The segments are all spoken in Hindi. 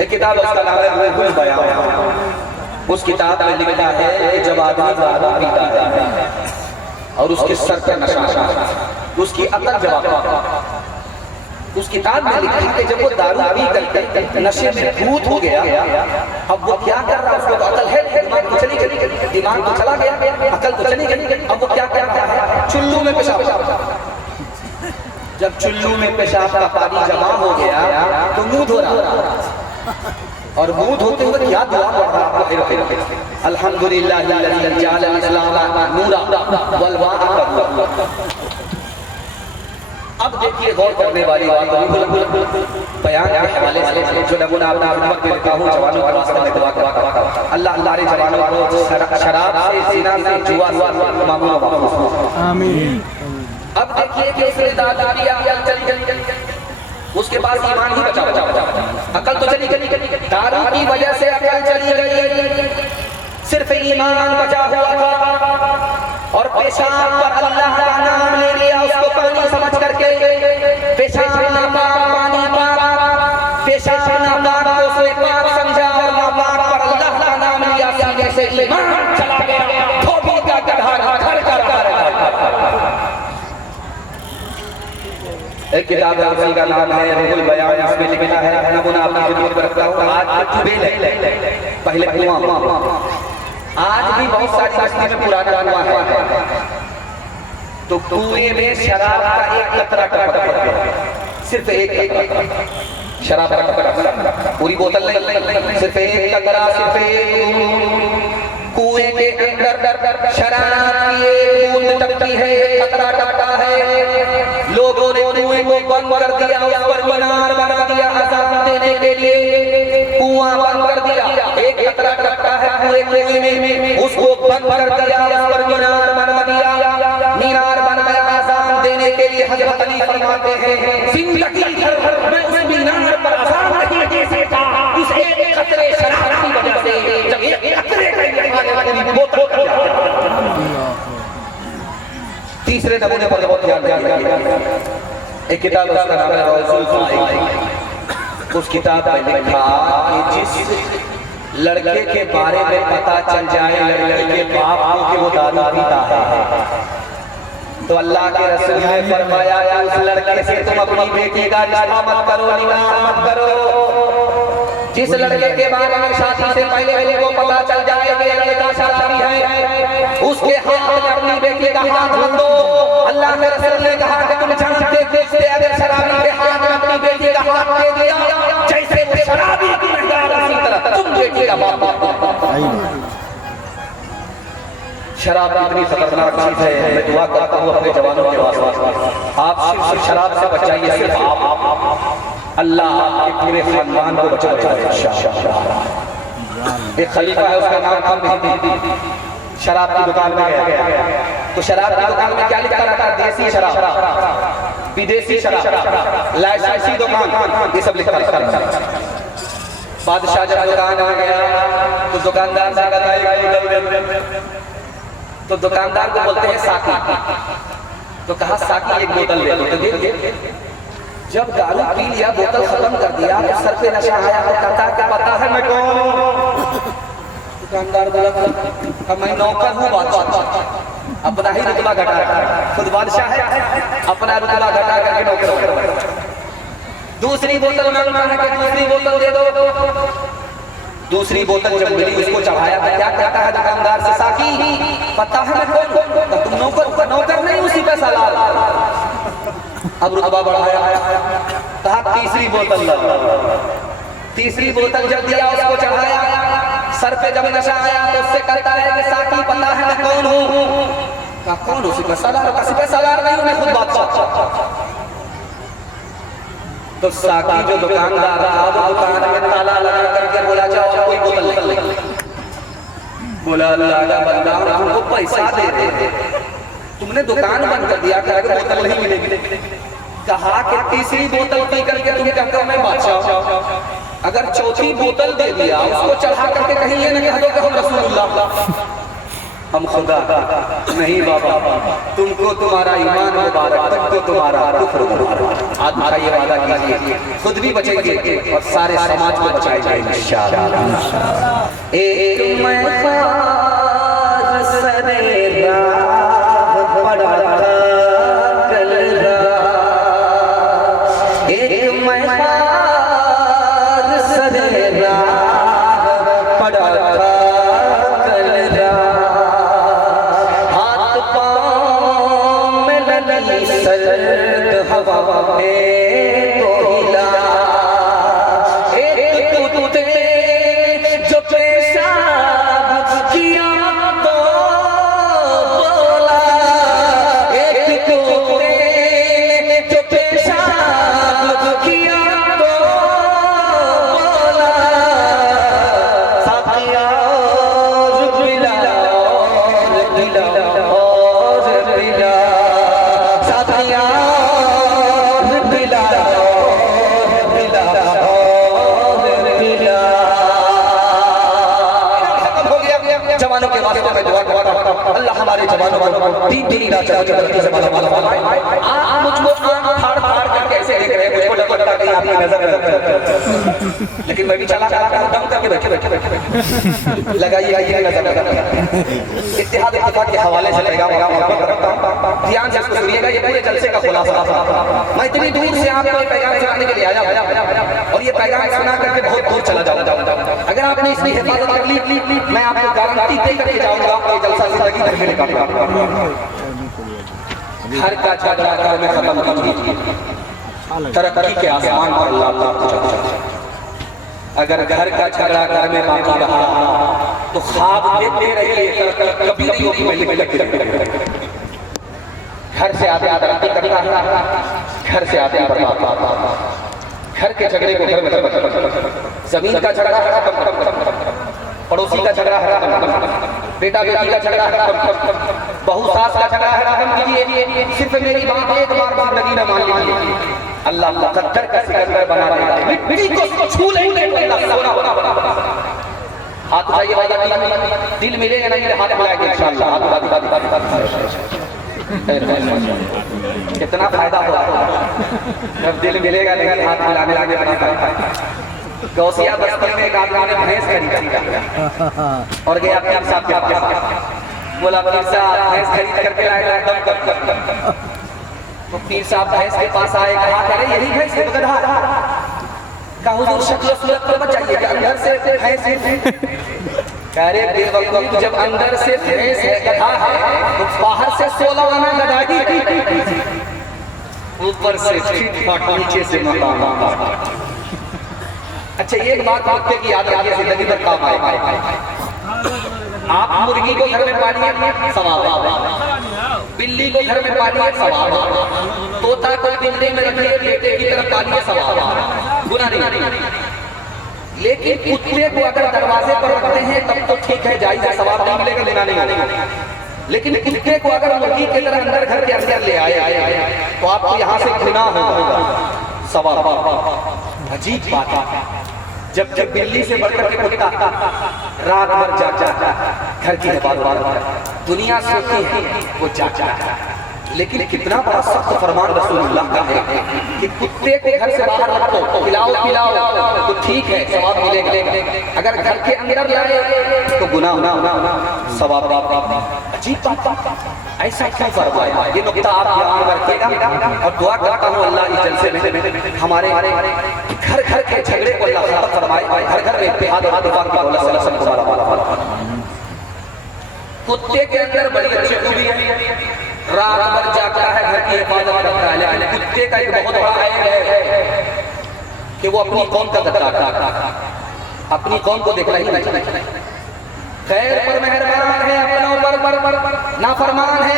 एक किताब उसका नाम है रूहुल बयान। उस किताब में लिखा है कि जब आदमी दारू पीता है और उसके सर पर नशा तो उसकी अकल जवाब। उस किताब में लिखा है कि जब वो दारू पी करके नशे में धूत हो गया, अब वो क्या कर रहा है, उसको तो अकल है, दिमाग तो चली गई, दिमाग तो चला गया, अकल तो चली गई। अब वो क्या कर रहा है, चुल्लू में पेशाब। जब चुल्लू में पेशाब का पानी जमा हो गया तो मुंह धो रहा, और मुंह धोते हुए क्या दुआ पढ़ रहा है, अल्हम्दुलिल्लाह अल्लज़ी जअल इस्लाम नूरा वल वाक़। अब देखिए गौर करने वाली बात बयान के हवाले से जो नमूना आपने वक्त में लिखा हूँ, जवानों के वास्ते में दुआ करता हूं अल्लाह अल्लाह ने जवानों को शराब से, ज़िना से, जुआ से मामून महफूज। आमीन। अब देखिए कि उसने दारू पिया, उसके पास ईमान ही बचा, अकल तो चली गई, दारू की वजह से अकल चली गई, सिर्फ ईमान बचा हुआ था। और पेशाब पर अल्लाह का नाम ले लिया, उसको पानी समझ करके, पेशाब नापाक पानी पाक, पेशाब नापाक को उसने पाक समझा और नापाक पर अल्लाह का नाम लिया, सीधे से ईमान चला गया, धोबी का गधा घर कर। एक किताब है, उसी का नाम है रूहुल बयान। इसमें लिखा है, नमूना आपकी खिदमत में रखता हूं, आज ट्यूबवेल है, पहले कुआं, आज भी बहुत सारी बस्ती में पुराना कुआं है, तो कुएं में शराब का एक कतरा टपकता है, सिर्फ एक कतरा शराब का टपकता, पूरी बोतल नहीं, सिर्फ एक कतरा, सिर्फ एक कुएं के अंदर शराब की एक बूंद टपकी है, एक कतरा टपका है। लोगों ने कुएं को बंद कर दिया, उस पर मीनार बना दिया अज़ान देने के लिए, कुआं बंद कर दिया, एक कतरा टपका है पूरे कुएं में, उसको बंद कर दिया, उस पर मीनार बना दिया, मीनार बनाया अज़ान देने के लिए। हज़रत अली फरमाते हैं, जिंदगी भर मैं उस मीनार पर अज़ान नहीं दे सकता, उस एक कतरे शराब की वजह से। जब एक कतरे का तीसरे नमूने पर बहुत ध्यान रखिए, एक किताब उसका नाम है रौज़ुल फ़ाइक़। उस किताब में लिखा कि जिस लड़के के बारे में पता चल जाए लड़के के बाप को कि वो दारू पीता है, तो अल्लाह के रसूल ने फरमाया कि उस लड़के से तुम अपनी बेटी का रिश्ता मत करो, निकाह मत करो। जिस लड़के के बारे में शादी से पहले वो पता चल जाए कि लड़का शराबी है, उसके हाथ में अपनी बेटी का हाथ रख दो। अल्लाह के रसूल ने कहा कि तुम जानते देखते अगर शराबी के हाथ में अपनी बेटी का हाथ दे दिया, जैसे वो शराबी की उसी तरह तुम बेटी का बाप। शराब इतनी खतरनाक चीज है, मैं दुआ करता हूँ अपने जवानों के वास्ते, आप सिर्फ शराब से बचाइए, सिर्फ आप, अल्लाह आपके पूरे खानदान को बचाएगा इंशाअल्लाह। एक खलीफा है, उसका नाम था मेहदी, शराब की दुकान में गया, तो शराब की दुकान में क्या लिखा रहता है, देसी शराब, विदेशी शराब, लाइसेंसी दुकान, ये सब लिखा रहता है। बादशाह जब दुकान आ गया तो दुकानदार से बताया, तो दुकानदार को बोलते हैं साकी, तो कहा साकी एक बोतल ले लो, तो दे। जब दारू पी लिया, बोतल खत्म कर दिया, तो सर पे नशा आया, तो कहता है पता है मैं कौन हूं? दुकानदार बोला मैं नौकर हूँ बादशाह, अपना ही रुतबा घटा, खुद बादशाह है, अपना रुतबा घटा करके नौकर। दूसरी बोतल मांगना है कि दूसरी बोतल दे दो। दूसरी बोतल जब मिली, उसको चढ़ाया, तो क्या कहता है दुकानदार से, साकी पता है मैं कौन? तुम नौकर नहीं, उसी पे सलाल। अब रुतबा बढ़ाया, कहा तीसरी बोतल ला। तीसरी बोतल जब दिया, उसको चढ़ाया, सर पे जब नशा आया तो उससे कहता है कि साकी पता है मैं कौन हूँ? कहा कौन? उसी पे सलार। किसी पे सलार नहीं, मैं खुद बादशाह। तो साकी जो दुकानदार था, वो दुकान में ताला लगा करके बोला जाओ कोई बोतल नहीं। बोला अल्लाह का बंदा, हमको पैसा दे दे, तुमने दुकान बंद कर दिया, बोतल नहीं मिलेगी। कहा कि तीसरी बोतल पी करके तुम कहते हो मैं बादशाह, अगर चौथी बोतल दे दिया, उसको चढ़ा करके कहीं ये न कह दो कि हम रसूलुल्लाह। हम खुदा नहीं बाबा, तुमको तुम्हारा ईमान मुबारक, तुमको तुम्हारा कुफ्र मुबारक। आज हमारा ये वादा कीजिए, खुद भी बचेंगे और सारे समाज को बचाएंगे इंशाअल्लाह। एक मैं ख्वार सरे राह पड़ा था कल राह, एक मैं ख्वार सरे राह पड़ा था सर्द हवा में तो हिला, एक कुत्ते जो पेशाब किया तो बोला, एक कुत्ते जो पेशाब किया तो बोला, साथिया और पिला और पिला और पिला, जवानों के वास्ते में दुआ करता हूं, अल्लाह हमारे जवानों को दीन राह चलने की गलती से माफ फरमाए। आप मुझको फाड़ फाड़ करके ऐसे देख रहे हैं, मुझको लगता है कि आपकी नजर, लेकिन मैं भी चला दम करके बैठे लगाइए ये नजर। इत्तेहाद इत्तेफाक के हवाले से पैगाम रखता हूं, ध्यान से सुनिएगा, ये पूरे जलसे का खुलासा। मैं इतनी दूर से आपको पैगाम सुनाने के लिए आया और ये पैगाम सुना करके बहुत दूर चला जाऊंगा। अगर आपने इसकी हिफाजत कर ली, मैं आपको गारंटी दे करके जाऊंगा कोई जलसा जिंदगी भर के लिए काटूंगा। घर का झगड़ा घर में खत्म कीजिए, तरक्की के आसमान पर अल्लाह पहुंचाएगा। अगर घर का झगड़ा घर में बाकी रहा तो ख्वाब देखते रहिए, कभी नहीं होगी। घर से आते तरक्की करना है, घर से आते घर के झगड़े को घर में, जमीन का झगड़ा है, पड़ोसी का झगड़ा है, बेटा बेटी का झगड़ा है, बहू सास का झगड़ा है, खत्म कीजिए। सिर्फ मेरी बात एक बार जिंदगी में मान लीजिए, अल्लाह मुकद्दर का सिकंदर बना देगा। मिट्टी को छू लेंगे तो अल्लाह सोना बना। हाथ उठाइए भाई, दिल मिलेगा नहीं मेरे हाथ मिलाएंगे इंशाअल्लाह। कितना फायदा होगा जब दिल मिलेगा नहीं हाथ मिलाने लगे बना। गौसिया बस्ती में एक आदमी ने भैंस खरीदा और गया पीर साहब के पास, बोला पीर साहब भैंस खरीद करके लाएगा दम कर। तो पीर साहब भैंस के पास आए, कहा करे यही भैंस है गधा, कहा हुजूर शक्ल सूरत पर बचाइए कि अंदर से भैंस। कह रहे बेवकूफ, जब अंदर से भैंस है गधा है तो बाहर से 16 आना गधा की, ऊपर से फिट फाट नीचे से मकान। अच्छा एक बात कुत्ते की याद रखिए, जिंदगी भर काम आए। आप मुर्गी को घर में पालिए सवाब, बिल्ली को घर में पालिए सवाब, तोता को बिल्ली में रखिए बेटे की तरफ पालिए सवाब, गुनाह नहीं। लेकिन कुत्ते को अगर दरवाजे पर रखते हैं तब तो ठीक है, जायज है, सवाब नहीं मिलेगा, लेना नहीं। लेकिन कुत्ते को अगर मुर्गी की तरह अंदर घर के अंदर ले आए तो आपको यहाँ से घृणा होगा, सवाब। अजीब बात है, जब जब बिल्ली से बढ़कर के कुत्ता रात भर जागता घर की हिफाजत, दुनिया सोती है वो जागता है। लेकिन कितना बड़ा सख्त फरमान रसूलुल्लाह का है कि कुत्ते को घर से बाहर रखो, खिलाओ पिलाओ तो ठीक है, सवाब मिलेगा। अगर घर के अंदर लाए तो गुनाह सवाब। अजीब बात, ऐसा क्यों फरमाया? ये नुक्ता आप ध्यान रखिएगा और दुआ करता हूँ अल्लाह इस जलसे में हमारे घर घर के झगड़े को अल्लाह खत्म फरमाए, घर घर में इत्तेहाद और इत्तेफाक की। कुत्ते के अंदर बड़ी अच्छी खूबी है, रात भर जागता है, घर की हिफाजत करता है। कुत्ते का एक बहुत बड़ा ऐब है कि वो अपनी कौम का गद्दार, अपनी कौम को देखना ही नहीं, खैर पर मेहरबान है, अपनों पर नाफरमान है,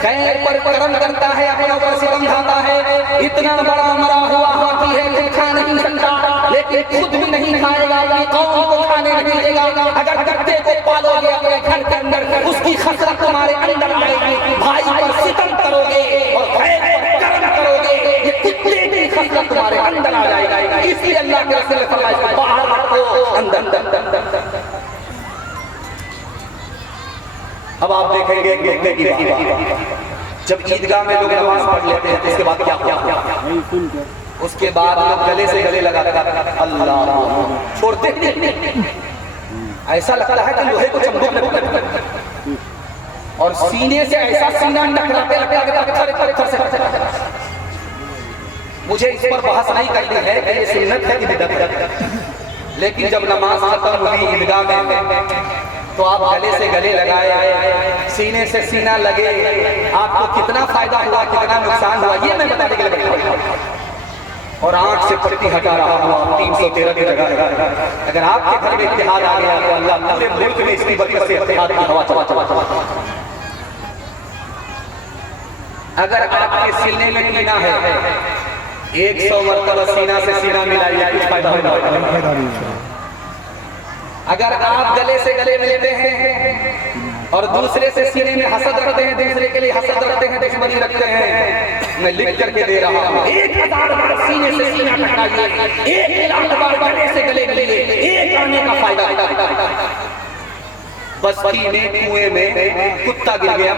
खैर पर करम करता है, अपनों पर सितम ढाता है। इतना बड़ा मरा हुआ हाथी है कि खा नहीं सकता, लेकिन खुद भी नहीं खाएगा, अपनी कौम को खाने नहीं देगा। अगर कुत्ते को पालोगे अपने घर के अंदर, उसकी खसरत तुम्हारे अंदर आएगी। भाई पर सितम करोगे और खैर पर करम करोगे, ये कुत्ते की खसरत तुम्हारे अंदर आ जाएगा। इसलिए अल्लाह के रसूल ने फरमाया बाहर रखो, अंदर। देखेंगे एक नुक्ते की बात। जब ईदगाह में लोग नमाज पढ़ लेते हैं तो उसके बाद क्या क्या उसके बाद लोग गले से गले लगाते अल्लाह छोड़ते नहीं। ऐसा लगता है कि लोहे को चंबुक में और सीने से ऐसा सीना टकराते लगता। मुझे इस पर बहस नहीं करनी है कि ये सुन्नत है कि बिदअत है, लेकिन जब नमाज खत्म हुई ईदगाह में तो आप गले से गले लगाए, सीने से सीना लगे, आपको कितना फायदा हुआ, कितना नुकसान हुआ, ये मैं बताने के लिए बैठा हूं। और आंख से पट्टी हटा रहा हूं 313 की जगह। अगर आपके घर में इत्तेहाद आ गया तो अल्लाह पूरे मुल्क में इसकी बरकत से इत्तेहाद की हवा चला। अगर आपके सीने में कीना है 100 मरतबा सीना से सीना मिलाइए, कुछ फायदा होगा। अगर आप गले से गले मिलते हैं और दूसरे से सीने में हसद रखते हैं, दूसरे के लिए हसद रखते हैं, दुश्मनी रखते हैं, मैं लिख करके दे रहा हूं 1000 बार सीने से सीना टकराइए, 1 लाख बार गले से गले मिलिए, एक आने का फायदा। बस्ती में कुएं में कुत्ता गिर गया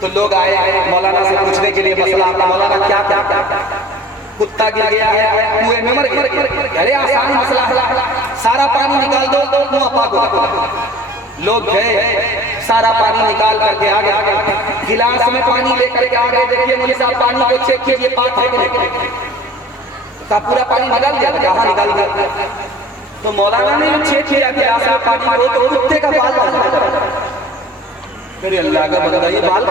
तो लोग आए मौलाना से पूछने के लिए मसला आता, मौलाना क्या क्या कुत्ता गिर गया है कुएं में मर गया। अरे आसान मसला है, सारा पानी निकाल दो तो कुआं पाक होगा। लोग गए, सारा पानी निकाल करके आ गए, गिलास में पानी लेकर के आ गए, देखिए मुझे साहब पानी को चेक कीजिए पाक है कि नहीं। का पूरा पानी निकाल दिया, कहाँ निकाल दिया? तो मौलाना ने चेक किया गिलास में पानी को, तो कुत्ते का बाल मेरे अल्लाह का बंदा, ये बाल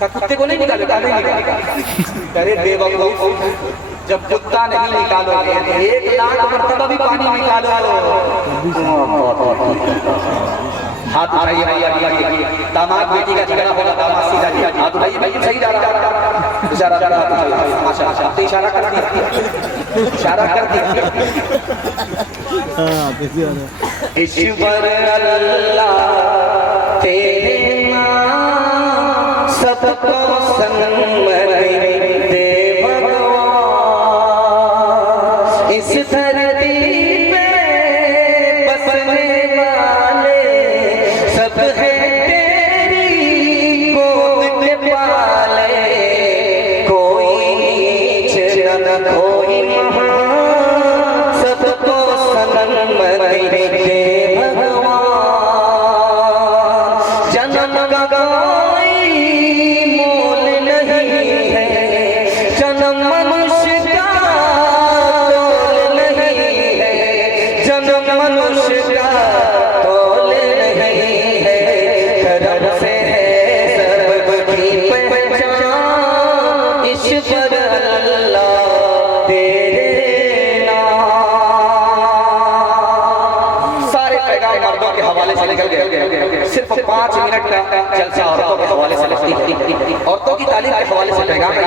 कुत्ते को नहीं निकालेगा, नहीं निकालेगा। अरे बेवकूफ, जब कुत्ता नहीं निकालोगे 1 लाख मरतबा भी पानी निकालो। हाथ उठाइए भाई, दामाद बेटी का झगड़ा होगा, दामाद सीधा दिया, हाथ उठाइए भाई, सही जा रहा, इशारा कर रहा, माशाअल्लाह तो इशारा कर दिया, इशारा कर दिया। ईश्वर अल्लाह तेरे नाम सबको सम्मति दे भगवान, इस धरती पे बसने वाले सब है तेरी गोद के पाले, कोई नीच न कोई महान, सबको सम्मति दे भगवान। जन्म का कोई मोल नहीं है, जन्म मनुष्य का तोल नहीं है, जन्म मनुष्य का तोल नहीं है, करम से है सबकी पहचान, ईश्वर अल्लाह तेरे नाम। सारे पैगाम मर्दों के हवाले से निकल गए, सिर्फ 5 मिनट का जलसा औरतों के हवाले से, औरतों की तालीम के हवाले से पैगाम है।